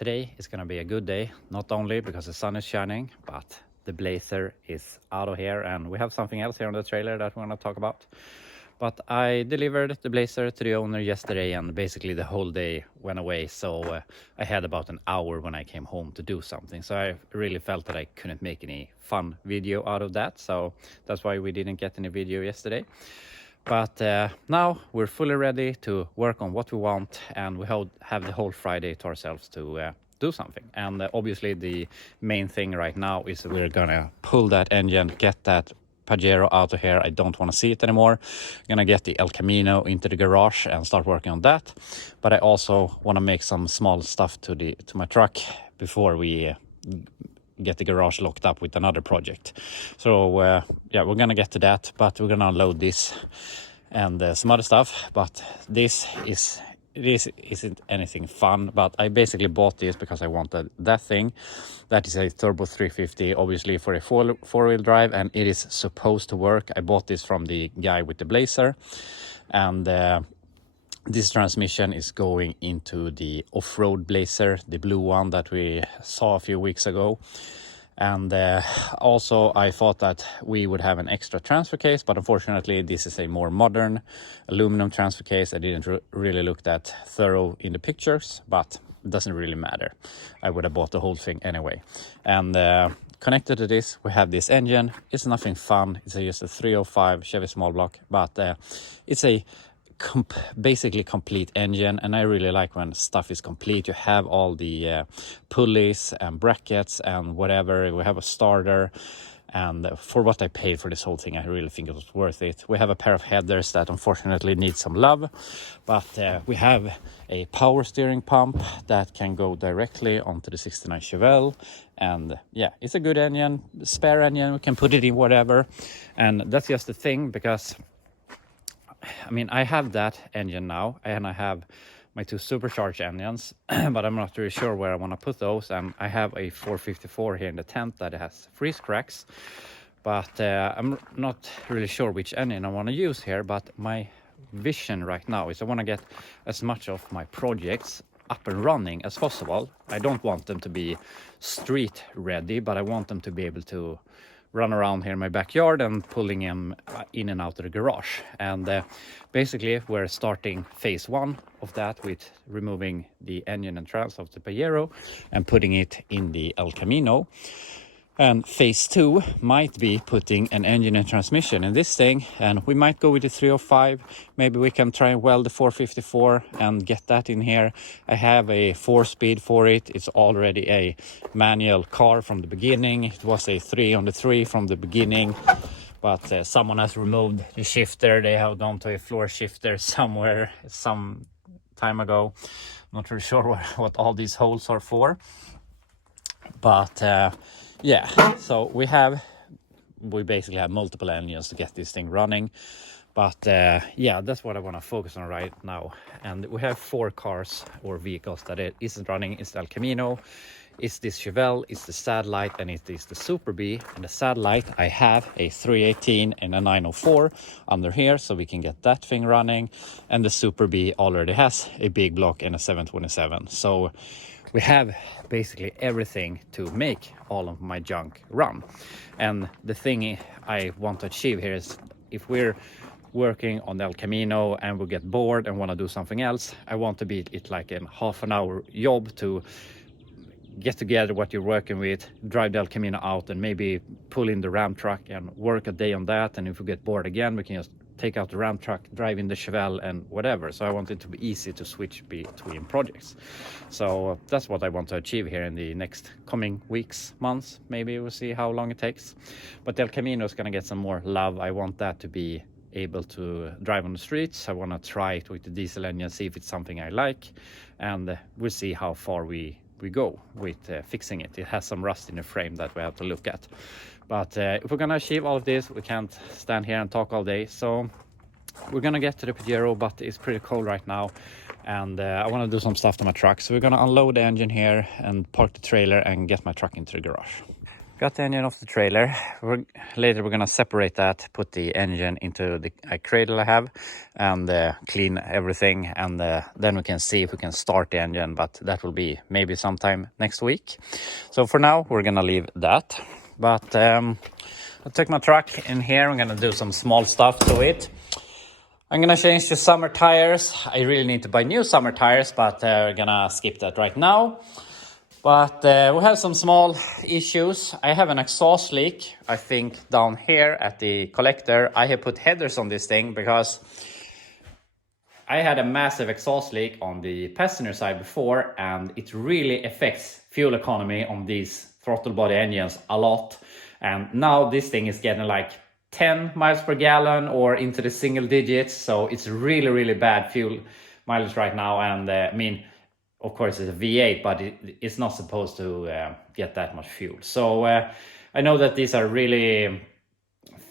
Today is gonna be a good day, not only because the sun is shining, but the Blazer is out of here and we have something else here on the trailer that we're gonna talk about. But I delivered the Blazer to the owner yesterday and basically the whole day went away. So I had about an hour when I came home to do something. So I really felt that I couldn't make any fun video out of that. So that's why we didn't get any video yesterday. But now we're fully ready to work on what we want, and we have the whole Friday to ourselves to do something. And obviously the main thing right now is we're gonna pull that engine, get that Pajero out of here. I don't want to see it anymore. I'm gonna get the El Camino into the garage and start working on that. But I also want to make some small stuff to my truck before we get the garage locked up with another project. So yeah, we're gonna get to that, but we're gonna unload this and some other stuff. But this isn't anything fun, but I basically bought this because I wanted that thing. That is a turbo 350, obviously for a four-wheel drive, and it is supposed to work. I bought this from the guy with the Blazer, and this transmission is going into the off-road Blazer, the blue one that we saw a few weeks ago. And also I thought that we would have an extra transfer case, but unfortunately this is a more modern aluminum transfer case. I didn't really look that thorough in the pictures, but it doesn't really matter. I would have bought the whole thing anyway. And connected to this, we have this engine. It's nothing fun. It's just a 305 Chevy small block, but it's a basically complete engine, and I really like when stuff is complete. You have all the pulleys and brackets and whatever. We have a starter, and for what I paid for this whole thing, I really think it was worth it. We have a pair of headers that unfortunately need some love, but we have a power steering pump that can go directly onto the 69 Chevelle. And yeah, it's a good engine, spare engine. We can put it in whatever, and that's just the thing, because I mean, I have that engine now, and I have my two supercharged engines, but I'm not really sure where I want to put those. And I have a 454 here in the tent that has freeze cracks, but I'm not really sure which engine I want to use here. But my vision right now is I want to get as much of my projects up and running as possible. I don't want them to be street ready, but I want them to be able to run around here in my backyard and pulling them in and out of the garage. And basically we're starting phase one of that with removing the engine and trans of the Pajero and putting it in the El Camino. And phase two might be putting an engine and transmission in this thing, and we might go with the 305. Maybe we can try and weld the 454 and get that in here. I have a 4-speed for it. It's already a manual car from the beginning. It was a 3 from the beginning, but someone has removed the shifter. They have gone to a floor shifter somewhere some time ago. Not really sure what all these holes are for, but yeah, so we basically have multiple engines to get this thing running. But yeah, that's what I want to focus on right now. And we have 4 cars or vehicles that it isn't running. It's the El Camino, it's this Chevelle, it's the Satellite, and it is the Super B. And the Satellite, I have a 318 and a 904 under here, so we can get that thing running. And the Super B already has a big block and a 727. So we have basically everything to make all of my junk run. And the thing I want to achieve here is, if we're working on the El Camino and we get bored and want to do something else, I want to be it like a half an hour job to get together what you're working with, drive the El Camino out, and maybe pull in the Ram truck and work a day on that. And if we get bored again, we can just take out the Ram truck, drive in the Chevelle and whatever. So I want it to be easy to switch between projects. So that's what I want to achieve here in the next coming weeks, months. Maybe we'll see how long it takes. But the El Camino is going to get some more love. I want that to be able to drive on the streets. I want to try it with the diesel engine, see if it's something I like. And we'll see how far we go with fixing it. It has some rust in the frame that we have to look at. But if we're gonna achieve all of this, we can't stand here and talk all day. So we're gonna get to the Pajero, but it's pretty cold right now. And I wanna do some stuff to my truck. So we're gonna unload the engine here and park the trailer and get my truck into the garage. Got the engine off the trailer. Later we're gonna separate that, put the engine into the cradle I have, and clean everything, and then we can see if we can start the engine, but that will be maybe sometime next week. So for now we're gonna leave that. But I took my truck in here. I'm gonna do some small stuff to it. I'm gonna change to summer tires. I really need to buy new summer tires, but we're gonna skip that right now. But we have some small issues. I have an exhaust leak, I think, down here at the collector. I have put headers on this thing because I had a massive exhaust leak on the passenger side before, and it really affects fuel economy on these throttle body engines a lot. And now this thing is getting like 10 miles per gallon or into the single digits. So it's really, really bad fuel mileage right now. And I mean, of course, it's a V8, but it's not supposed to get that much fuel. So I know that these are really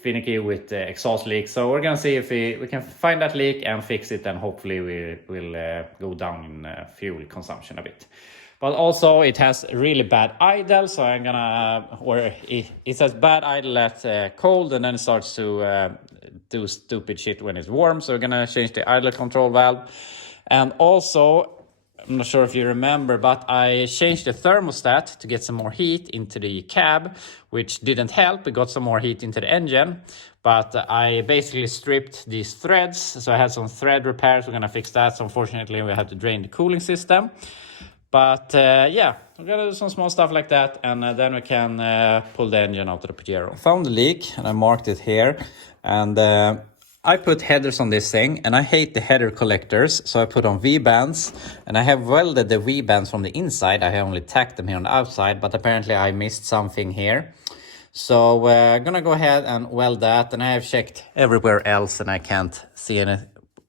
finicky with exhaust leaks. So we're going to see if we can find that leak and fix it. And hopefully we will go down in fuel consumption a bit. But also it has really bad idle. So I'm going to, or it has bad idle at cold, and then it starts to do stupid shit when it's warm. So we're going to change the idle control valve. And also, I'm not sure if you remember, but I changed the thermostat to get some more heat into the cab, which didn't help. We got some more heat into the engine, but I basically stripped these threads. So I had some thread repairs. We're going to fix that. So unfortunately, we had to drain the cooling system. But yeah, we're going to do some small stuff like that, and then we can pull the engine out of the Pajero. I found the leak, and I marked it here. And I put headers on this thing, and I hate the header collectors, so I put on V-bands, and I have welded the V-bands from the inside. I only tacked them here on the outside, but apparently I missed something here. So I'm gonna go ahead and weld that, and I have checked everywhere else, and I can't see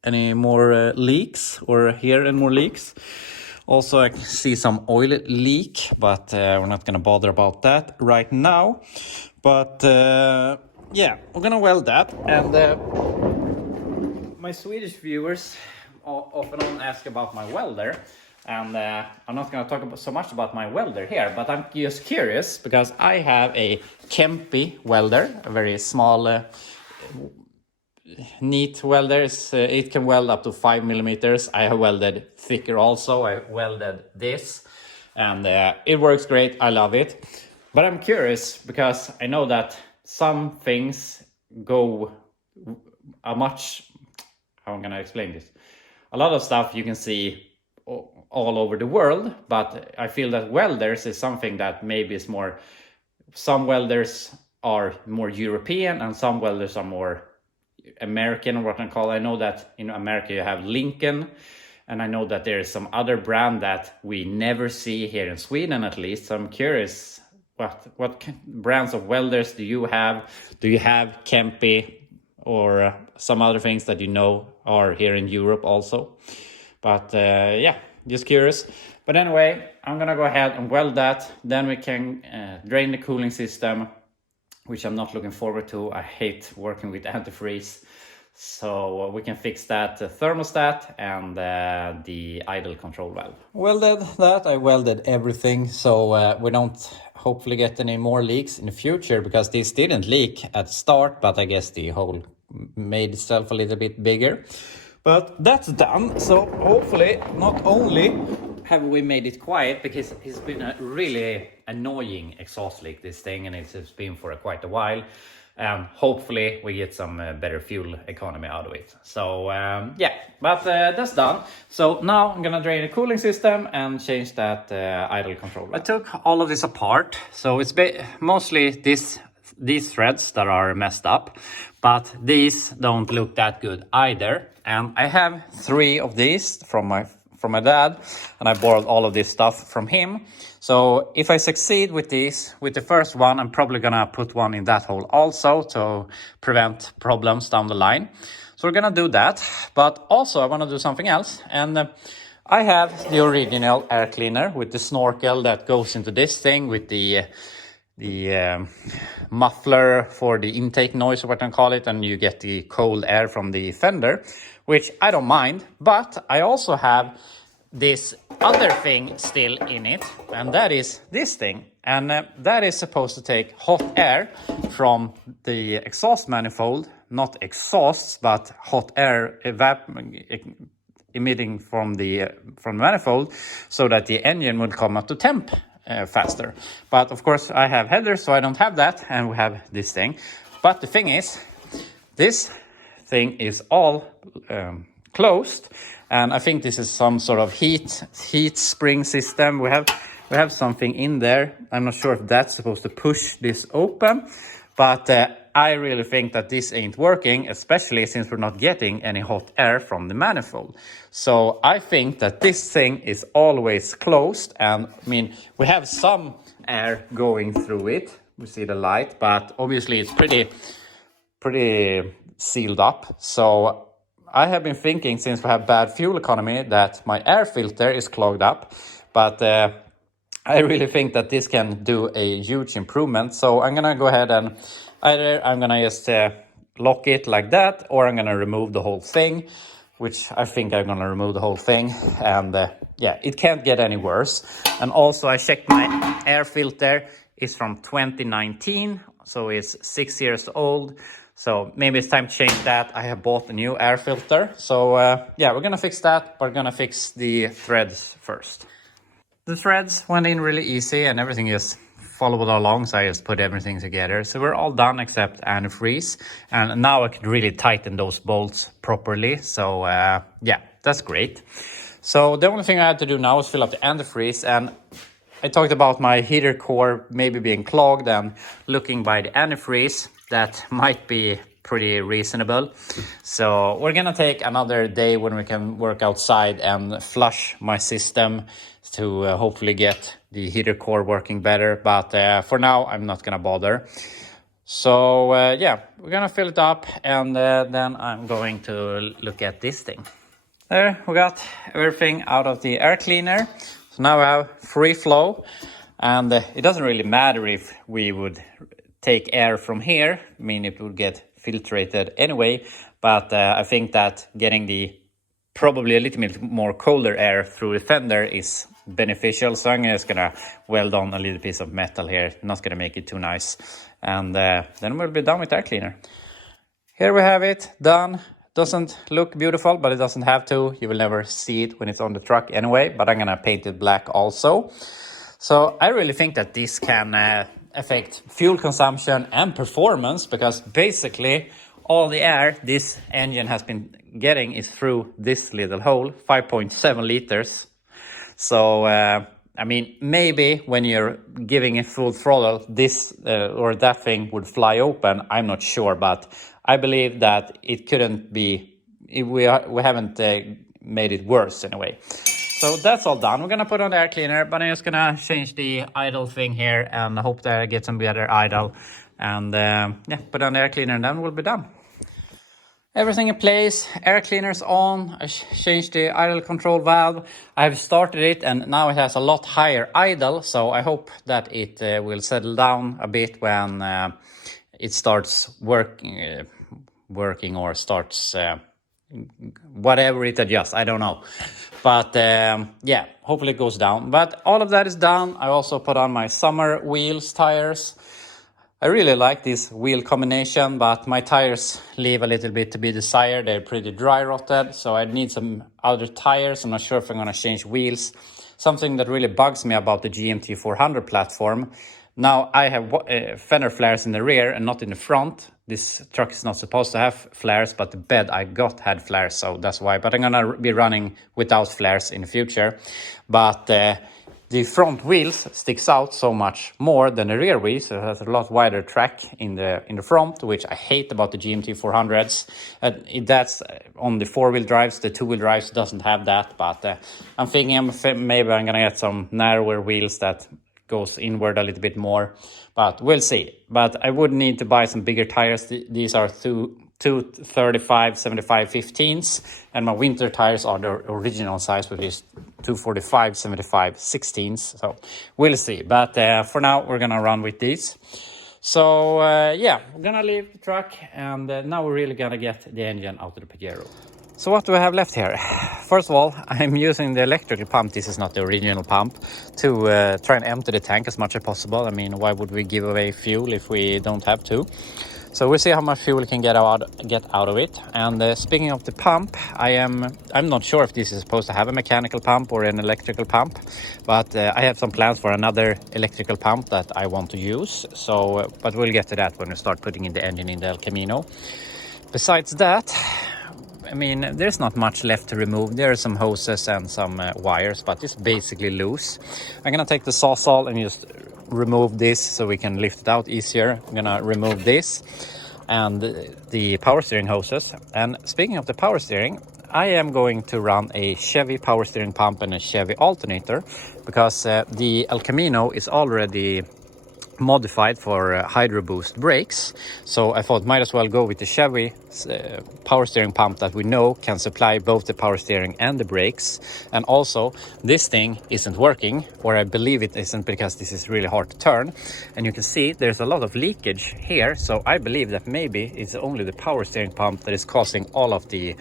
any more leaks, or hear any more leaks. Also, I can see some oil leak, but we're not gonna bother about that right now. But yeah, we're gonna weld that, and my Swedish viewers often ask about my welder, and I'm not gonna talk so much about my welder here, but I'm just curious because I have a Kempi welder, a very small, neat welder. It can weld up to 5 millimeters. I have welded thicker also. I welded this, and it works great. I love it, but I'm curious because I know that some things go a much, how am I going to explain this? A lot of stuff you can see all over the world, but I feel that welders is something that maybe is more, some welders are more European and some welders are more American, or what I call. I know that in America you have Lincoln, and I know that there is some other brand that we never see here in Sweden, at least. So I'm curious, what brands of welders do you have? Do you have Kempi or some other things that you know are here in Europe also? But yeah, just curious. But anyway, I'm gonna go ahead and weld that. Then we can drain the cooling system, which I'm not looking forward to. I hate working with antifreeze. So we can fix that thermostat and the idle control valve. Welded that. I welded everything, so we don't hopefully get any more leaks in the future, because this didn't leak at start, but I guess the hole made itself a little bit bigger. But that's done. So hopefully not only have we made it quiet, because it's been a really annoying exhaust leak, this thing, and it's been for quite a while. Hopefully we get some better fuel economy out of it. So yeah, but that's done. So now I'm gonna drain the cooling system and change that idle control. I took all of this apart, so it's mostly these threads that are messed up, but these don't look that good either. And I have 3 of these from my dad, and I borrowed all of this stuff from him. So if I succeed with these, with the first one, I'm probably gonna put one in that hole also to prevent problems down the line. So we're gonna do that, but also I wanna do something else. And I have the original air cleaner with the snorkel that goes into this thing with the muffler for the intake noise, or what I call it, and you get the cold air from the fender, which I don't mind. But I also have this other thing still in it, and that is this thing. And that is supposed to take hot air from the exhaust manifold, not exhausts, but hot air emitting from the manifold, so that the engine would come up to temp faster. But of course I have headers, so I don't have that, and we have this thing. But the thing is, this thing is all closed, and I think this is some sort of heat spring system. We have something in there. I'm not sure if that's supposed to push this open, but I really think that this ain't working, especially since we're not getting any hot air from the manifold. So I think that this thing is always closed, and I mean, we have some air going through it. We see the light, but obviously it's pretty sealed up. So I have been thinking, since we have bad fuel economy, that my air filter is clogged up, but I really think that this can do a huge improvement. So I'm gonna go ahead and either I'm gonna just lock it like that, or I'm gonna remove the whole thing, which I think I'm gonna remove the whole thing. And yeah, it can't get any worse. And also I checked my air filter is from 2019, so it's 6 years old. So maybe it's time to change that. I have bought a new air filter. So yeah, we're gonna fix that. We're gonna fix the threads first. The threads went in really easy, and everything just followed along, so I just put everything together. So we're all done except antifreeze, and now I could really tighten those bolts properly. So yeah, that's great. So the only thing I had to do now is fill up the antifreeze, and I talked about my heater core maybe being clogged, and looking by the antifreeze, that might be pretty reasonable. So we're gonna take another day when we can work outside and flush my system to hopefully get the heater core working better. But for now, I'm not gonna bother. So yeah, we're gonna fill it up, and then I'm going to look at this thing. There, we got everything out of the air cleaner. So now we have free flow, and it doesn't really matter if we would take air from here. I mean, it would get filtrated anyway, but I think that getting the probably a little bit more colder air through the fender is beneficial. So I'm just gonna weld on a little piece of metal here, not gonna make it too nice, and then we'll be done with air cleaner. Here we have it done. Doesn't look beautiful, but it doesn't have to. You will never see it when it's on the truck anyway, but I'm gonna paint it black also. So I really think that this can affect fuel consumption and performance, because basically all the air this engine has been getting is through this little hole, 5.7 liters. So I mean, maybe when you're giving it full throttle, this or that thing would fly open. I'm not sure, but I believe that it couldn't be. We haven't made it worse anyway. So that's all done. We're gonna put on the air cleaner, but I'm just gonna change the idle thing here and hope that I get some better idle. And yeah, put on the air cleaner, and then we'll be done. Everything in place, air cleaner's on. I changed the idle control valve. I've started it, and now it has a lot higher idle. So I hope that it will settle down a bit when it starts working or starts whatever it adjusts. I don't know. But yeah, hopefully it goes down. But all of that is done. I also put on my summer wheels tires. I really like this wheel combination, but my tires leave a little bit to be desired. They're pretty dry rotted, so I need some other tires. I'm not sure if I'm gonna change wheels. Something that really bugs me about the GMT 400 platform. Now I have fender flares in the rear and not in the front. This truck is not supposed to have flares, but the bed I got had flares, so that's why. But I'm gonna be running without flares in the future. But the front wheels sticks out so much more than the rear wheels. It has a lot wider track in the front, which I hate about the GMT 400s. That's on the four-wheel drives. The two-wheel drives doesn't have that, but I'm thinking maybe I'm gonna get some narrower wheels that goes inward a little bit more, but we'll see. But I would need to buy some bigger tires. These are two 35 75 15s, and my winter tires are the original size, which is 245 75 16s. So we'll see, but for now we're gonna run with these. So yeah, we're gonna leave the truck, and now we're really gonna get the engine out of the Pajero. So what do I have left here? First of all, I'm using the electrical pump. This is not the original pump, to try and empty the tank as much as possible. I mean, why would we give away fuel if we don't have to? So we'll see how much fuel we can get out of it. And speaking of the pump, I'm not sure if this is supposed to have a mechanical pump or an electrical pump, but I have some plans for another electrical pump that I want to use. So, but we'll get to that when we start putting in the engine in the El Camino. Besides that, I mean, there's not much left to remove. There are some hoses and some wires, but it's basically loose. I'm gonna take the sawzall and just remove this so we can lift it out easier. I'm gonna remove this and the power steering hoses. And speaking of the power steering, I am going to run a Chevy power steering pump and a Chevy alternator, because the El Camino is already modified for hydro boost brakes. So I thought might as well go with the Chevy power steering pump that we know can supply both the power steering and the brakes. And also, this thing isn't working, or I believe it isn't, because this is really hard to turn. And you can see there's a lot of leakage here, so I believe that maybe it's only the power steering pump that is causing all of the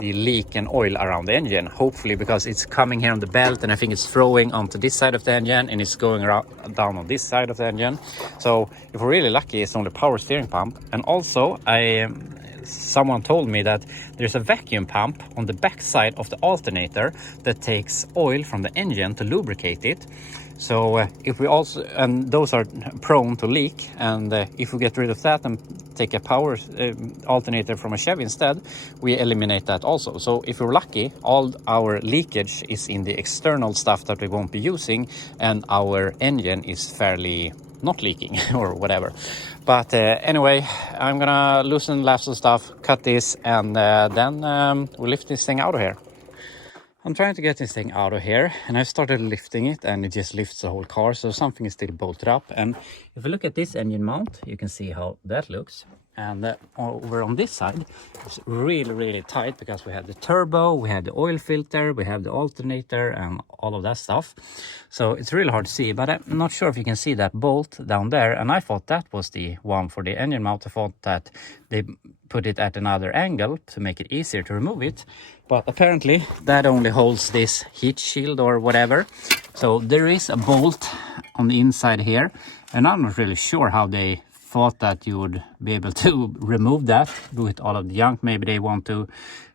leak and oil around the engine. Hopefully, because it's coming here on the belt, and I think it's throwing onto this side of the engine and it's going around down on this side of the engine. So if we're really lucky, it's only power steering pump. And also, someone told me that there's a vacuum pump on the back side of the alternator that takes oil from the engine to lubricate it. So if we also, and those are prone to leak, and if we get rid of that and take a power alternator from a Chevy instead, we eliminate that also. So if we're lucky, all our leakage is in the external stuff that we won't be using, and our engine is fairly not leaking or whatever. But anyway, I'm gonna loosen laps and stuff, cut this, and then we'll lift this thing out of here. I'm trying to get this thing out of here, and I started lifting it, and it just lifts the whole car, so something is still bolted up. And if we look at this engine mount, you can see how that looks. And over on this side, it's really tight, because we have the turbo, we have the oil filter, we have the alternator, and all of that stuff. So it's really hard to see, but I'm not sure if you can see that bolt down there. And I thought that was the one for the engine mount. I thought that they put it at another angle to make it easier to remove it. But apparently that only holds this heat shield or whatever. So there is a bolt on the inside here, and I'm not really sure how they thought that you would be able to remove that with all of the junk. Maybe they want to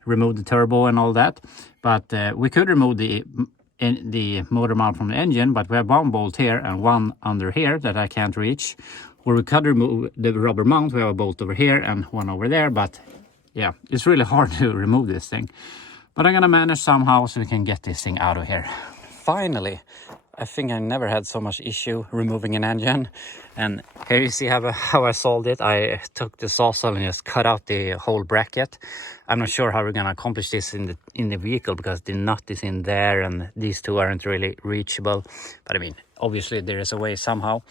remove the turbo and all that. But we could remove the motor mount from the engine, but we have one bolt here and one under here that I can't reach. Or we could remove the rubber mount. We have a bolt over here and one over there, but yeah, it's really hard to remove this thing. But I'm gonna manage somehow so we can get this thing out of here. Finally, I think I never had so much issue removing an engine. And here you see how I solved it. I took the sawzall and just cut out the whole bracket. I'm not sure how we're gonna accomplish this in the vehicle, because the nut is in there and these two aren't really reachable. But I mean, obviously there is a way somehow.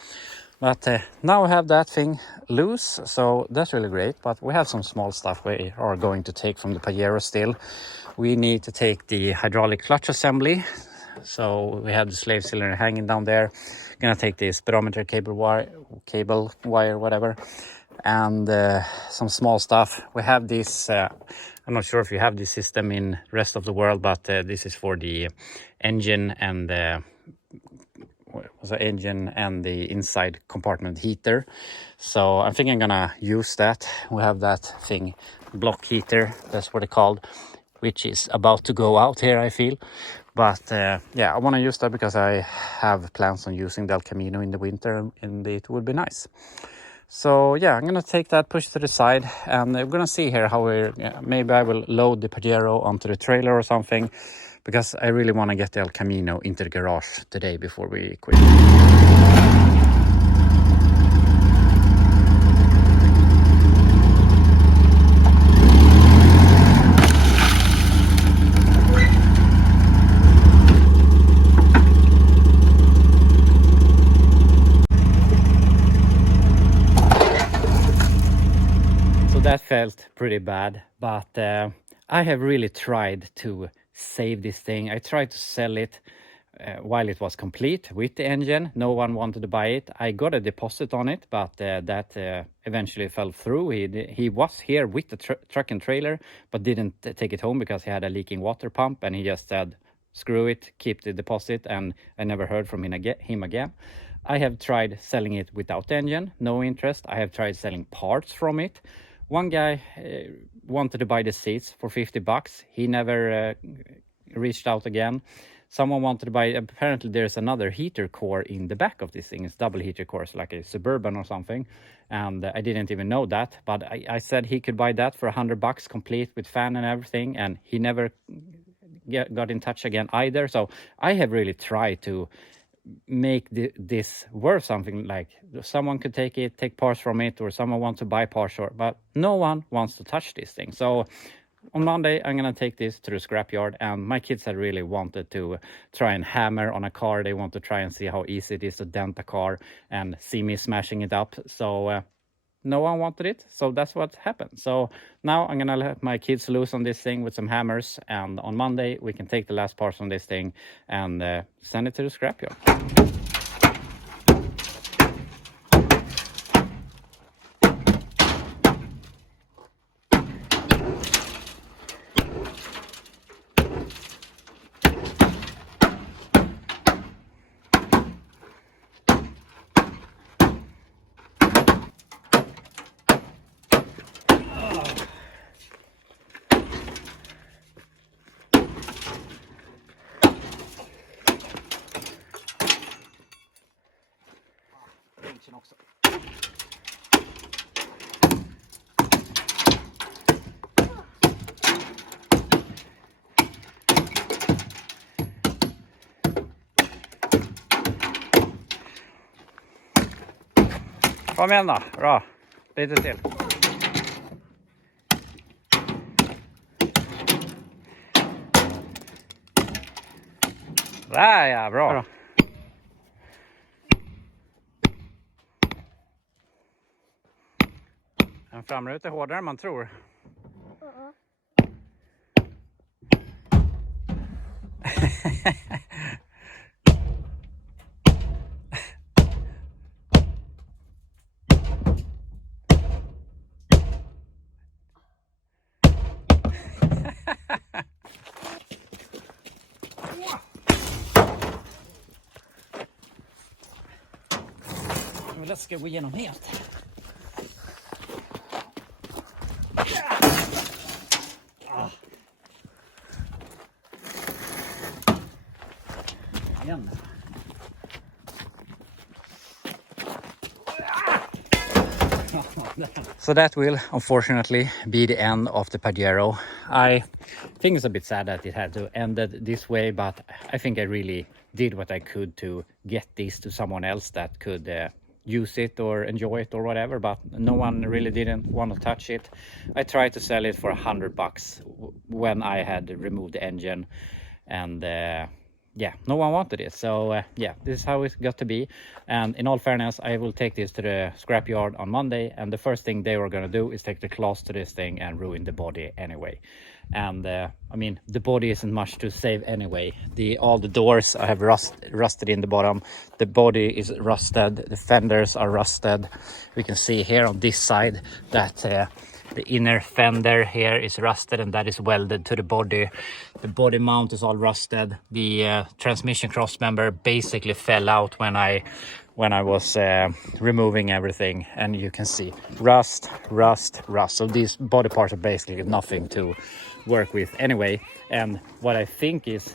But now we have that thing loose, so that's really great. But we have some small stuff we are going to take from the Pajero still. We need to take the hydraulic clutch assembly. So we have the slave cylinder hanging down there. Gonna take the speedometer cable wire, whatever, and some small stuff. We have this, I'm not sure if you have this system in the rest of the world, but this is for the engine and the inside compartment heater. So I think I'm gonna use that. We have that thing, block heater, that's what it's called, which is about to go out here, I feel. But yeah, I want to use that because I have plans on using the El Camino in the winter, and it would be nice. So yeah, I'm going to take that, push to the side, and we're going to see here how maybe I will load the Pajero onto the trailer or something, because I really want to get the El Camino into the garage today before we quit. That felt pretty bad, but I have really tried to save this thing. I tried to sell it while it was complete with the engine. No one wanted to buy it. I got a deposit on it, but that eventually fell through. He was here with the truck and trailer, but didn't take it home because he had a leaking water pump, and he just said, screw it, keep the deposit, and I never heard from him again. I have tried selling it without the engine, no interest. I have tried selling parts from it. One guy wanted to buy the seats for 50 bucks. He never reached out again. Someone wanted to buy, apparently there's another heater core in the back of this thing. It's double heater cores, like a Suburban or something. And I didn't even know that, but I said he could buy that for 100 bucks complete with fan and everything. And he never got in touch again either. So I have really tried to make this worth something, like someone could take parts from it, or someone wants to buy parts, but no one wants to touch this thing. So on Monday, I'm gonna take this to the scrapyard, and my kids had really wanted to try and hammer on a car. They want to try and see how easy it is to dent a car and see me smashing it up. So no one wanted it, so that's what happened. So now I'm gonna let my kids loose on this thing with some hammers, and on Monday we can take the last parts on this thing and send it to the scrapyard. Också. Kom igen då, bra. Lite till. Där ja, bra. En framruta är hårdare än man tror. Nu ska gå igenom helt. Igen. So that will unfortunately be the end of the Pajero. I think it's a bit sad that it had to end it this way, but I think I really did what I could to get this to someone else that could use it or enjoy it or whatever, but no one really didn't want to touch it. I tried to sell it for 100 bucks when I had removed the engine, and yeah, no one wanted it. So yeah, this is how it got to be. And in all fairness, I will take this to the scrapyard on Monday, and the first thing they were going to do is take the claws to this thing and ruin the body anyway. And I mean, the body isn't much to save anyway. All the doors I have rusted in the bottom. The body is rusted. The fenders are rusted. We can see here on this side that the inner fender here is rusted, and that is welded to the body. The body mount is all rusted. The transmission cross member basically fell out when I was removing everything, and you can see rust. So these body parts are basically nothing to work with anyway. And what I think is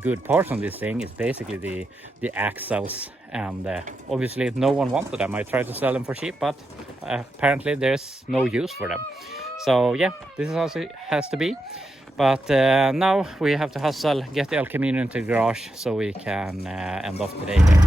good parts on this thing is basically the axles, and obviously no one wanted them. I tried to sell them for cheap, but apparently there's no use for them. So yeah, this is how it has to be. But now we have to hustle, get the Camino into the garage so we can end off today here.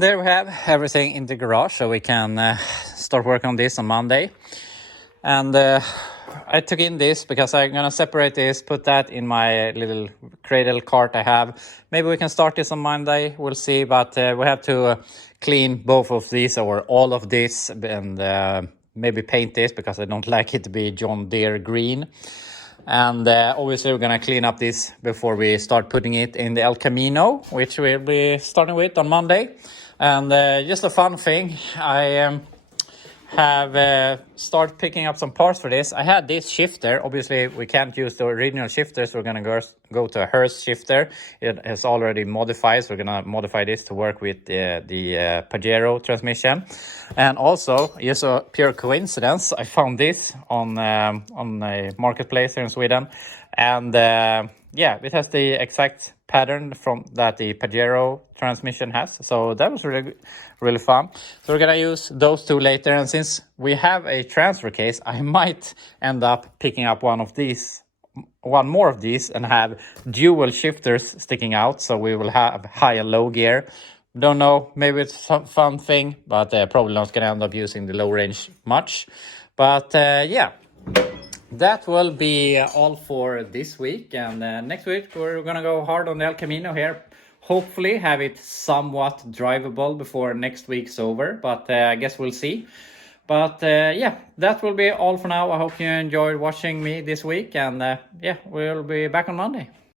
And there we have everything in the garage, so we can start working on this on Monday. And I took in this because I'm gonna separate this, put that in my little cradle cart I have. Maybe we can start this on Monday, we'll see, but we have to clean both of these or all of this, and maybe paint this because I don't like it to be John Deere green. And obviously we're gonna clean up this before we start putting it in the El Camino, which we'll be starting with on Monday. And just a fun thing, I have started picking up some parts for this. I had this shifter. Obviously we can't use the original shifter, so we're gonna go to a Hurst shifter. It is already modified, so we're gonna modify this to work with the Pajero transmission. And also, just a pure coincidence, I found this on a marketplace here in Sweden, and yeah, it has the exact pattern from that the Pajero transmission has, so that was really fun. So we're gonna use those two later, and since we have a transfer case, I might end up picking up one more of these and have dual shifters sticking out, so we will have high and low gear. Don't know, maybe it's some fun thing, but probably not gonna end up using the low range much. But yeah, that will be all for this week, and next week we're gonna go hard on the El Camino here. Hopefully have it somewhat drivable before next week's over, but I guess we'll see. But yeah, that will be all for now. I hope you enjoyed watching me this week, and yeah, we'll be back on Monday.